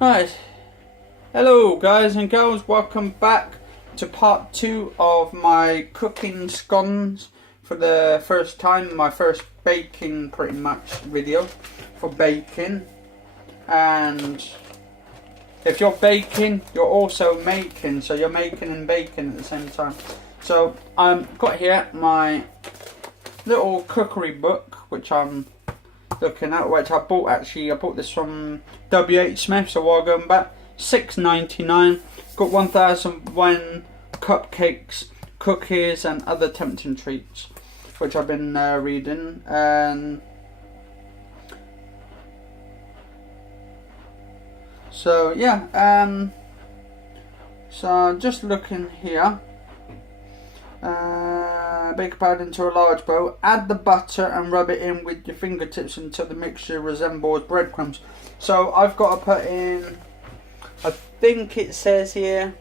Right, hello guys and girls, welcome back to part 2 of my cooking scones for the first time, my first baking pretty much video for baking. And if you're baking, you're also making, so you're making and baking at the same time. So I've got here my little cookery book which I'm looking at, which I bought I bought this from WH Smith's a while going back. $6.99. Got 1001 cupcakes, cookies and other tempting treats, which I've been reading. And so yeah, so I'm just looking here. Bake a powder into a large bowl, add the butter and rub it in with your fingertips until the mixture resembles breadcrumbs. So I've got to put in, I think it says here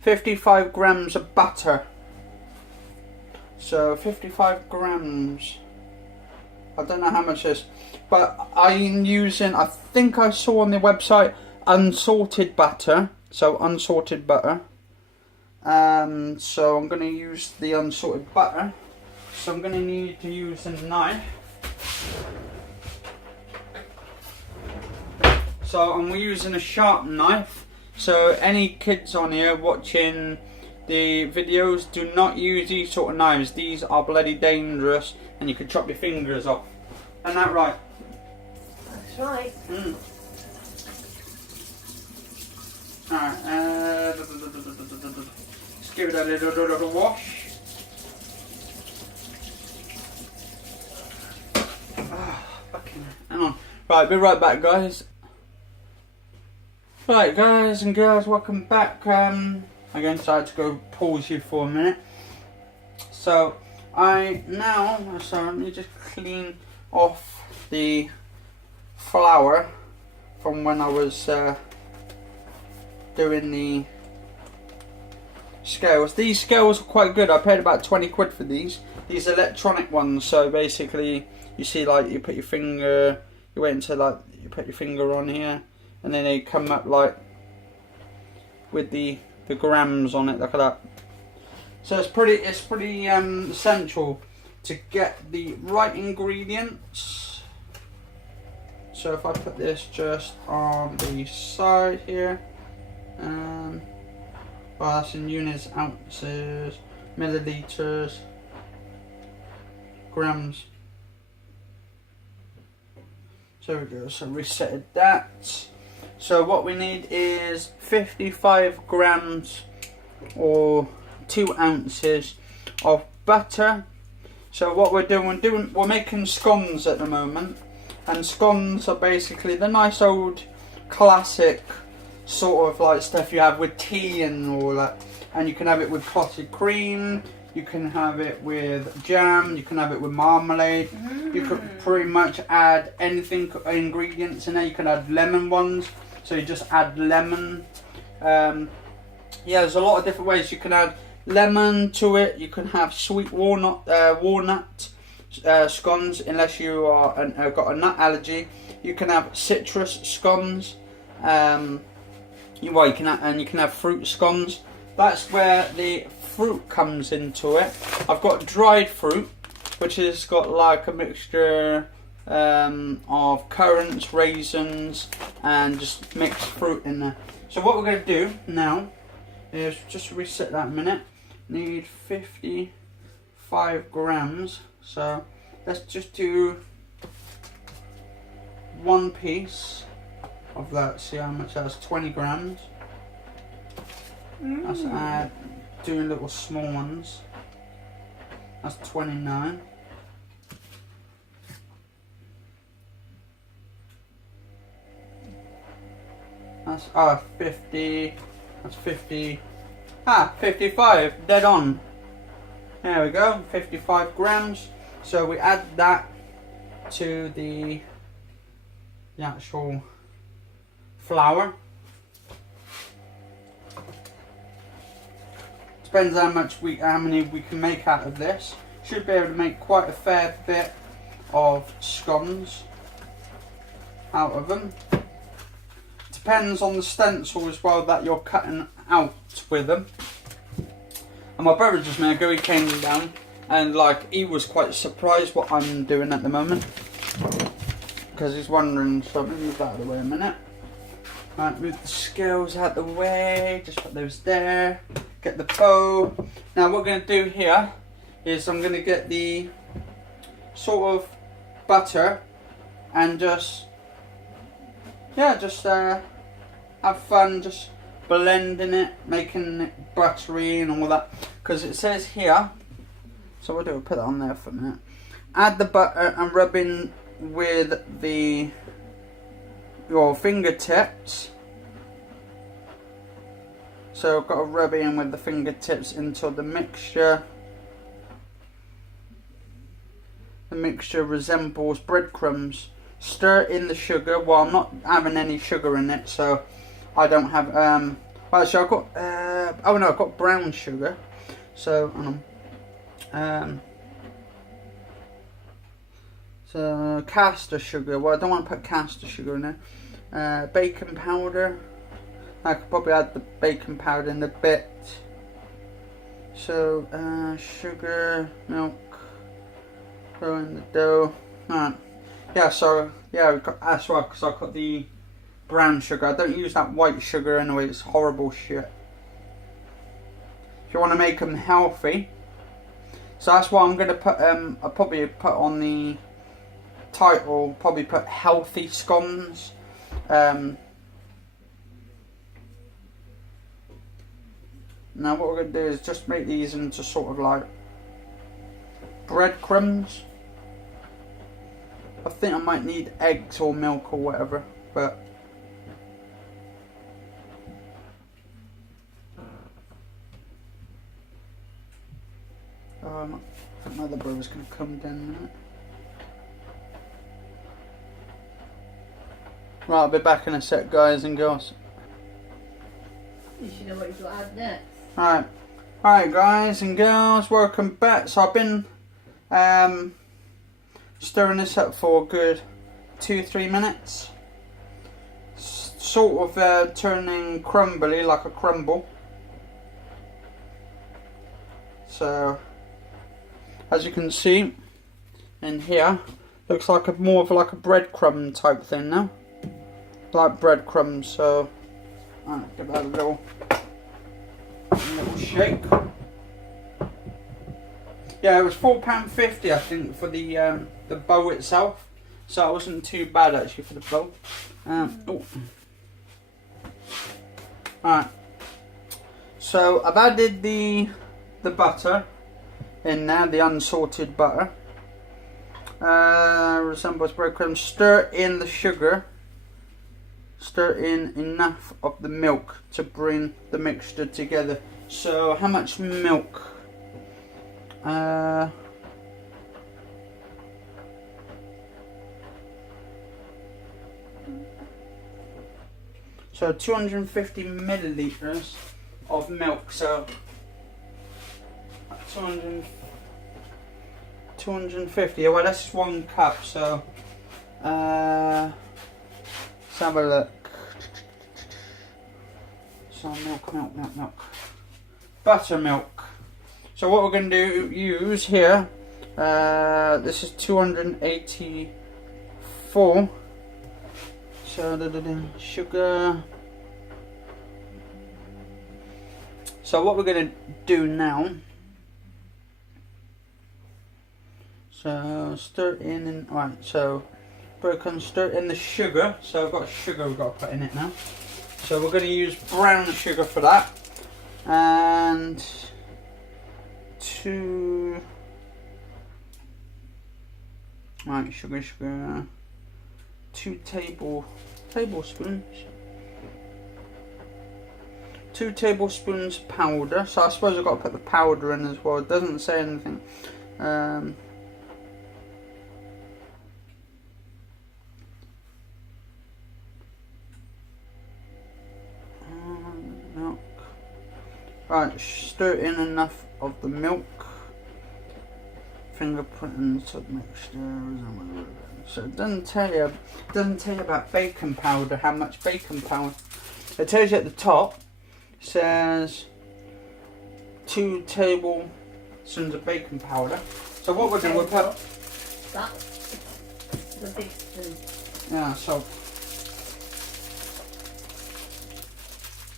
55 grams of butter. So 55 grams, I don't know how much it is, but I'm using, I think I saw on the website, unsalted butter. So unsalted butter. So I'm going to use the unsalted butter. So I'm going to need to use a knife. So I'm using a sharp knife. So any kids on here watching the videos, do not use these sort of knives. These are bloody dangerous and you could chop your fingers off. Isn't that right? That's right. Alright, let's give it a little wash. Fucking hang on. Right, be right back, guys. Right, guys and girls, welcome back. Again, decided to go pause you for a minute. So let me just clean off the flour from when I was doing the scales. These scales are quite good. I paid about 20 quid for these electronic ones. So basically you see, like, you put your finger, you wait until like you put your finger on here and then they come up like with the grams on it, look at that. So it's pretty essential to get the right ingredients. So if I put this just on the side here, well, that's in units, ounces, milliliters, grams. So there we go, so resetted that. So what we need is 55 grams or 2 ounces of butter. So what we're making scones at the moment, and scones are basically the nice old classic sort of like stuff you have with tea and all that. And you can have it with clotted cream, you can have it with jam, you can have it with marmalade. You could pretty much add anything, ingredients in there. You can add lemon ones, so you just add lemon. Yeah, there's a lot of different ways you can add lemon to it. You can have sweet walnut scones, unless you are got a nut allergy. You can have citrus scones. You can have fruit scones. That's where the fruit comes into it. I've got dried fruit, which has got like a mixture of currants, raisins, and just mixed fruit in there. So what we're going to do now is just reset that a minute. Need 55 grams. So let's just do one piece of that. See how much that's 20 grams. That's doing little small ones. That's 29. That's 50. That's 50. 55. Dead on. There we go. 55 grams. So we add that to the actual flour. Depends how many we can make out of this. Should be able to make quite a fair bit of scones out of them. Depends on the stencil as well that you're cutting out with them. And my brother just made a go, he came down and like he was quite surprised what I'm doing at the moment. Because he's wondering, so I'm going to move that out of the way a minute. Right, move the scales out the way, just put those there. Get the bow. Now what we're going to do here is I'm going to get the sort of butter and just, yeah, just have fun just blending it, making it buttery and all that. Because it says here, so we'll do, we'll put that on there for a minute. Add the butter and rub in with your fingertips. So I've got to rub in with the fingertips until the mixture resembles breadcrumbs. Stir in the sugar. Well, I'm not having any sugar in it, so I don't have well, actually I've got oh no, I've got brown sugar. So so caster sugar. Well, I don't want to put caster sugar in there. Baking powder. I could probably add the baking powder in a bit. So sugar, milk, throw in the dough. Right. Yeah. So yeah, that's right. Because I've got the brown sugar. I don't use that white sugar anyway. It's horrible shit. If you want to make them healthy, so that's what I'm going to put. I'll probably put on the title. Probably put healthy scones. Now what we're going to do is just make these into sort of like breadcrumbs. I think I might need eggs or milk or whatever, but I think my other brother's going to come down in a minute. Right, I'll be back in a sec, guys and girls. You should know what you've got to add next. Alright guys and girls, welcome back. So I've been stirring this up for a good 2-3 minutes. Sort of turning crumbly, like a crumble. So as you can see in here, looks like more of like a breadcrumb type thing now. Like breadcrumbs, so alright, give that a little shake. Yeah, it was £4.50 I think for the bow itself, so it wasn't too bad actually for the bow. Alright, so I've added the butter in there, the unsalted butter. Resembles breadcrumbs. Stir in the sugar. Stir in enough of the milk to bring the mixture together. So how much milk? So 250 milliliters of milk. So 250. Well, that's 1 cup. So let's have a look. So milk. Buttermilk. So what we're going to use here, this is 284. So sugar. So what we're going to do now, so stir in and right, so broken, stir in the sugar. So I've got sugar we've got to put in it now. So we're going to use brown sugar for that, and 2 right, sugar 2 tablespoons. 2 tablespoons powder. So I suppose I've got to put the powder in as well. It doesn't say anything. Milk. Right, stir in enough of the milk. fingerprinting to mixture. So it doesn't tell you about baking powder, how much baking powder. It tells you at the top, says 2 tablespoons of baking powder. So what we'll do, we'll put that's the big spoon. yeah, so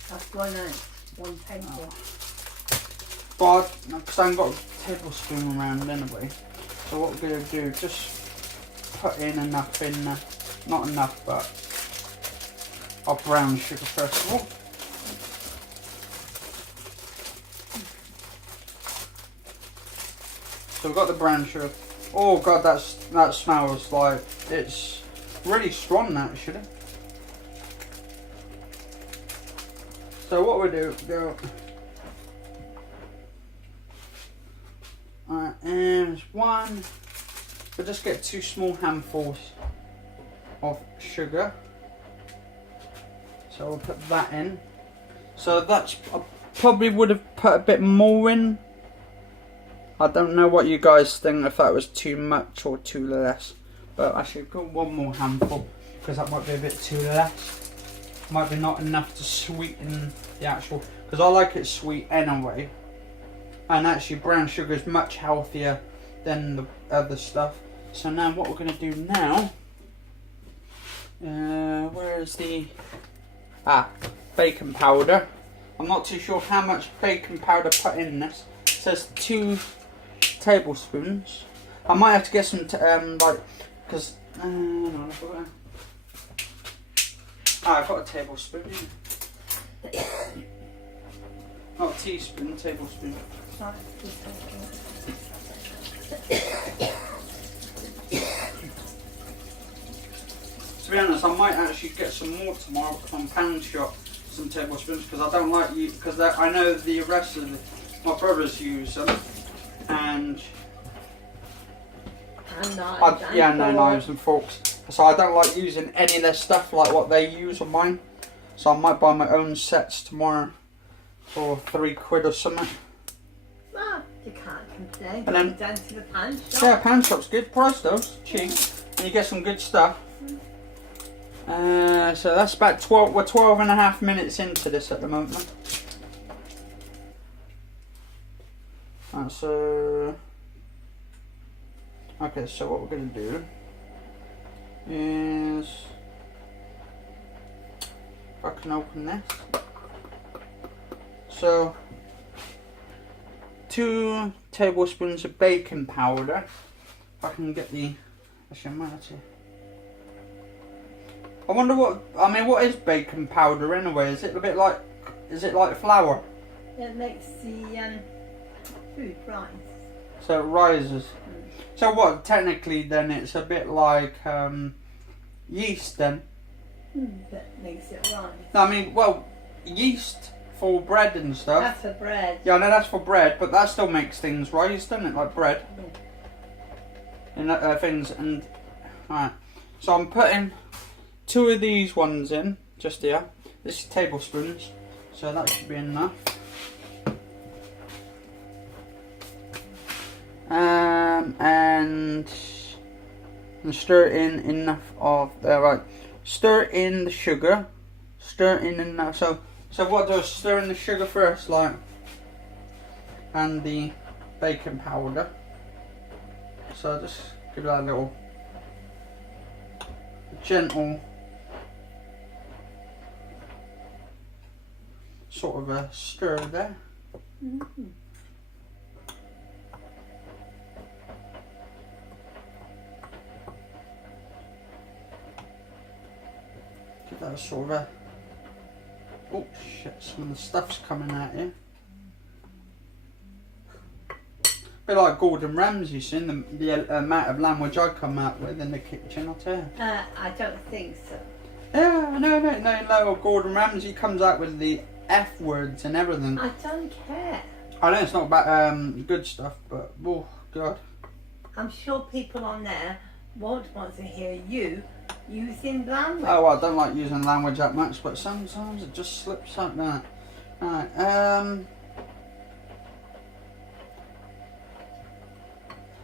That's 1 ounce, 1 pencil. but because I haven't got a tablespoon around anyway. So what we're gonna do, just put in enough in there. Not enough, but our brown sugar first of all. So we've got the brown sugar. Oh god, that smells like it's really strong actually. So what we do, go. Alright, and one. We'll just get 2 small handfuls of sugar. So we'll put that in. So that's, I probably would have put a bit more in. I don't know what you guys think, if that was too much or too less. But I should put 1 more handful, because that might be a bit too less. Might be not enough to sweeten the actual, because I like it sweet anyway. And actually brown sugar is much healthier than the other stuff. So now what we're going to do now, where is the baking powder. I'm not too sure how much baking powder put in this. It says 2 tablespoons. I might have to get some because no, I've got a tablespoon. Not a teaspoon, tablespoon. To be honest, I might actually get some more tomorrow from Pound Shop, some tablespoons, because I don't like you, because I know the rest of my brothers use them, and knives. Yeah, no knives and forks. So I don't like using any of their stuff like what they use on mine. So I might buy my own sets tomorrow for £3 or something. Well, you can't complain. And then down to the Pound Shop. Yeah, Pound Shop's good price though, it's cheap, and you get some good stuff. So that's about 12. We're 12.5 minutes into this at the moment. So okay, so what we're going to do is, if I can open this. So 2 tablespoons of baking powder. If I can get the, actually I might have to. I wonder what is baking powder anyway? Is it a bit like, is it like flour? It makes the food rise. So it rises. So what, technically then it's a bit like yeast then? That makes it rise. No, I mean, well, yeast for bread and stuff. That's for bread. Yeah, I know that's for bread, but that still makes things rise, doesn't it? Like bread. Yeah. And things, and alright. So I'm putting 2 of these ones in, just here. This is tablespoons, so that should be enough. And stir in enough of right. Stir in the sugar. Stir in enough. So what do I stir in the sugar first, like, and the baking powder. So just give that a little gentle sort of a stir there. Give that a sort of a, oh shit, some of the stuff's coming out here. A bit like Gordon Ramsay, seen the amount of language I come out with in the kitchen, I'll tell you. I don't think so. Yeah, no, Gordon Ramsay comes out with the F words and everything. I don't care. I know it's not about good stuff, but oh god. I'm sure people on there won't want to hear you using language. Oh, well, I don't like using language that much, but sometimes it just slips like that. Alright,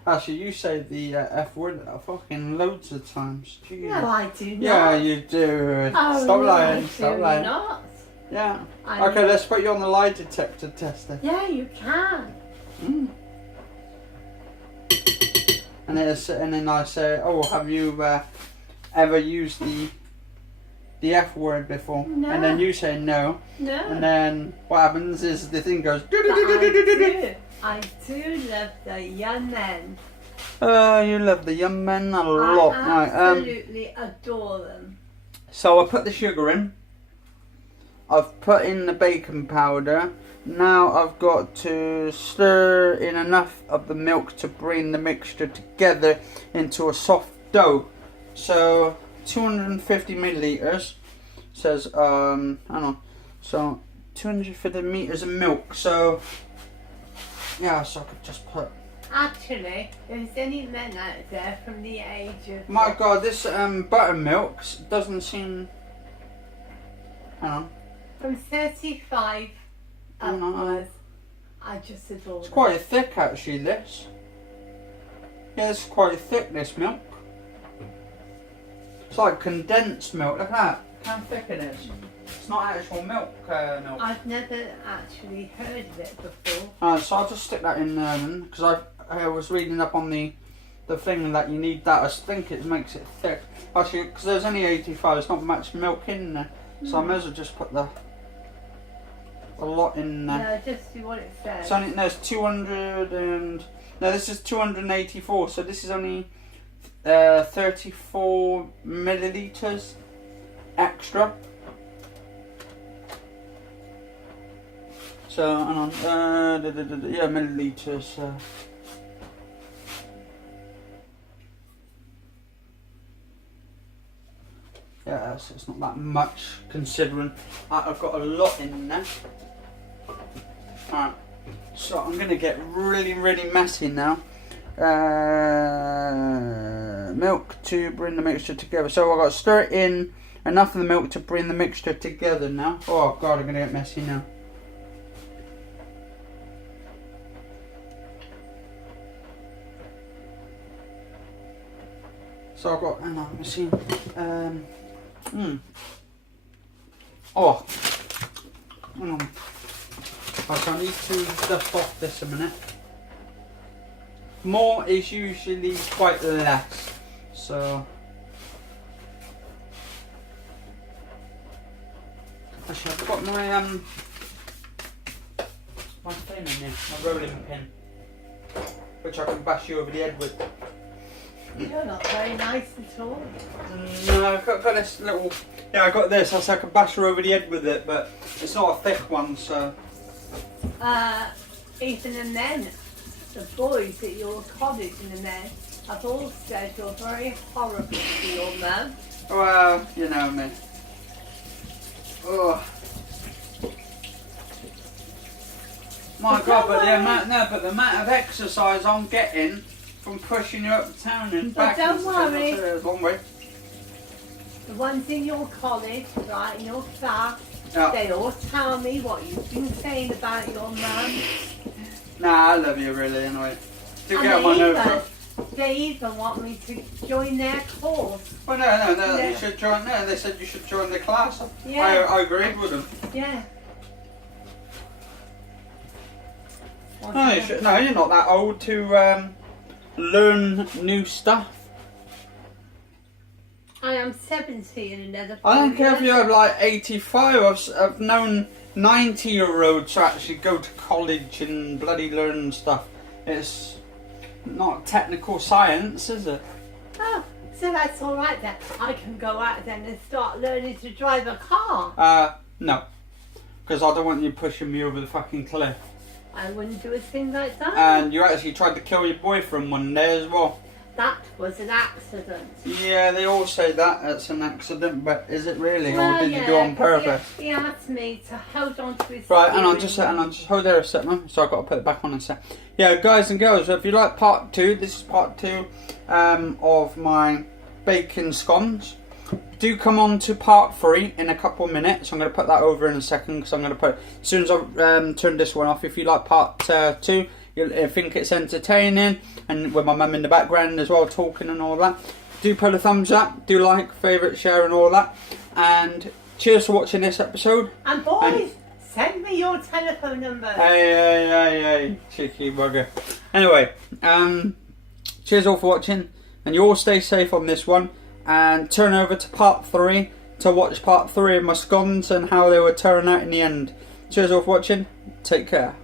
Actually, you say the F word fucking loads of times. Jeez. No, I do not. Yeah, you do. Oh, Stop no, lying. I Stop do lying. not. Yeah. I Okay, let's put you on the lie detector tester. Yeah, you can. Mm. And then I say, oh, have you ever used the F word before? No. And then you say no. No. And then what happens is the thing goes. I do love the young men. You love the young men a lot. I Right, absolutely adore them. so I put the sugar in. I've put in the baking powder. Now I've got to stir in enough of the milk to bring the mixture together into a soft dough. So 250 milliliters says hang on. So 250 meters of milk. So yeah, so I could just put. Actually, if there's any men out there from the age of... My God, this buttermilk doesn't seem. Hang on. From 35 upwards, I just adore It's them. quite thick actually, this. Yeah, it's quite thick, this milk. It's like condensed milk, look at that. How thick it is. It's not actual milk. I've never actually heard of it before. So I'll just stick that in there then, because I was reading up on the thing that you need that. I think it makes it thick. Actually, because there's only 85, there's not much milk in there. So I may as well just put a lot in there. No, just do what it says. So only, no, it's 200 and... No, this is 284, so this is only 34 milliliters extra. So, hang on, yeah, milliliters. Yeah, so it's not that much considering I've got a lot in there. Alright, so I'm going to get really, really messy now. Milk to bring the mixture together. So I've got to stir it in enough of the milk to bring the mixture together now. Oh God, I'm going to get messy now. So I've got, hang on, let me see. Oh, hang on. Right, so I need to dust off this a minute. More is usually quite less, so. Actually, I've got my pin in there, my rolling pin, which I can bash you over the head with. You're not very nice at all. No, I've got this little. Yeah, I got this. I can bash her over the head with it, but it's not a thick one, so. Even the men, the boys at your college and the men, have all said you're very horrible to your mum. Well, you know me. Oh. My God, but the amount of exercise I'm getting from pushing you up the town and But back. don't worry. It's a long way. The ones in your college, right, in your class, Yeah. they all tell me what you've been saying about your mum. Nah, I love you really anyway. Do And get on my nerves. they even want me to join their course. Well, no, Yeah. you should join. No, they said you should join the class. Yeah. I agreed with them. Yeah. No, you're not that old to learn new stuff. I am 70 in another I don't few care if years. you're like 85. I've known 90-year-olds to actually go to college and bloody learn stuff. It's not technical science, is it? Oh, so that's all right then. I can go out then and start learning to drive a car. No. Because I don't want you pushing me over the fucking cliff. I wouldn't do a thing like that. And you actually tried to kill your boyfriend one day as well. That was an accident. Yeah, they all say that it's an accident, but is it really? Or did you do it on 'cause purpose? He asked me to hold on to his Right, and I'm steering just hold there a sec, man. So I've got to put it back on a sec. Yeah, guys and girls, if you like part 2, this is part 2 of my bacon scones. Do come on to part 3 in a couple of minutes. I'm going to put that over in a second because I'm going to put, as soon as I turn this one off, if you like part 2, you think it's entertaining, and with my mum in the background as well talking and all that, do put a thumbs up, do like, favourite, share and all that. And cheers for watching this episode. And boys, send me your telephone number. Hey, cheeky bugger. Anyway, cheers all for watching, and you all stay safe on this one, and turn over to part 3 to watch part 3 of my scones and how they would turn out in the end. Cheers all for watching, take care.